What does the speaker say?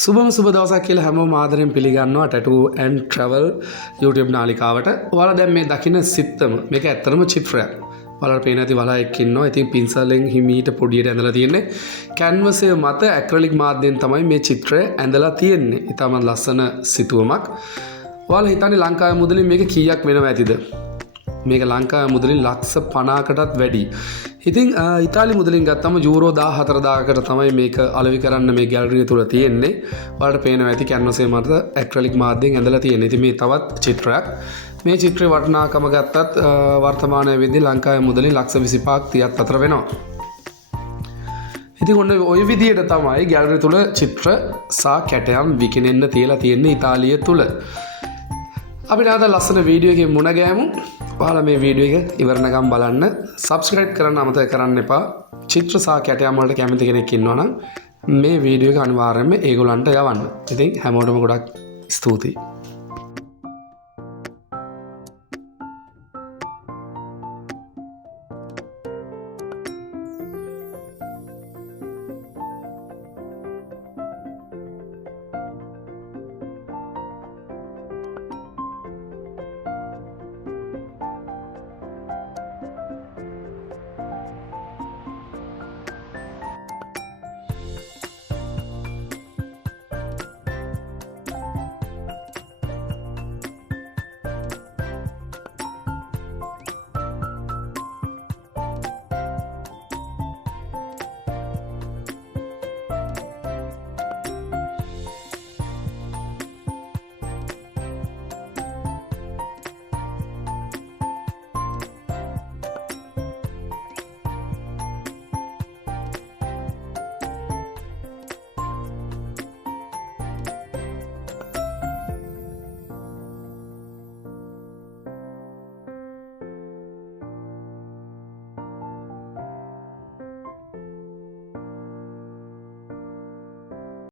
සුබම සුබ දවසක් කියලා හැමෝම ආදරෙන් පිළිගන්නවා Tattoo and Travel YouTube නාලිකාවට. ඔයාලා දැන් මේ දකින සිත්තම මේක ඇත්තටම චිත්‍රයක්. ඔයාලට පේන ඇති වලයක් ඉන්නවා. ඉතින් පින්සලෙන් හිමීට පොඩියට ඇඳලා තියෙන්නේ. කැන්වස් එක මත ඇක්‍රලික් මාධ්‍යයෙන් තමයි මේ චිත්‍රය ඇඳලා තියෙන්නේ. ඉතාමත් ලස්සන සිතුවමක්. ඔයාලා හිතන්නේ ලංකාවේ මුදලින් මේක කීයක් වෙනව ඇතිද? මේක ලංකාවේ මුදලින් ලක්ෂ 50කටත් වැඩි. ඉතින් ඉතාලි මුදලින් ගත්තම යූරෝ 14000කට තමයි මේක අලෙවි කරන්න මේ ගැලරිය තුල තියෙන්නේ. ඔයාලට පේනවා ඇති කැන්වස් එක මත ඇක්‍රලික් මාධ්‍යයෙන් ඇඳලා තියෙන්නේ. ඉතින් මේ තවත් චිත්‍රයක්. මේ චිත්‍රේ වටිනාකම ගත්තත් වර්තමානයේ වෙද්දී ලංකාවේ මුදලින් ලක්ෂ 25ක් 30ක් අතර වෙනවා. ඉතින් ඔන්න ওই විදිහට තමයි ගැලරිය තුල චිත්‍ර සහ කැටයම් විකිනෙන්න තියලා තියෙන්නේ ඉතාලිය තුල. අපිට අද ලස්සන වීඩියෝ එකකින් මුණ ගැහමු. ඔයාලා මේ වීඩියෝ එක ඉවරනකම් බලන්න. සබ්ස්ක්‍රයිබ් කරන්න අමතක කරන්න එපා. චිත්‍ර සහ කැටයම් වලට කැමති කෙනෙක් ඉන්නවා නම් මේ වීඩියෝ එක අනිවාර්යයෙන්ම ඒගොල්ලන්ට යවන්න. ඉතින් හැමෝටම ගොඩක් ස්තුතියි.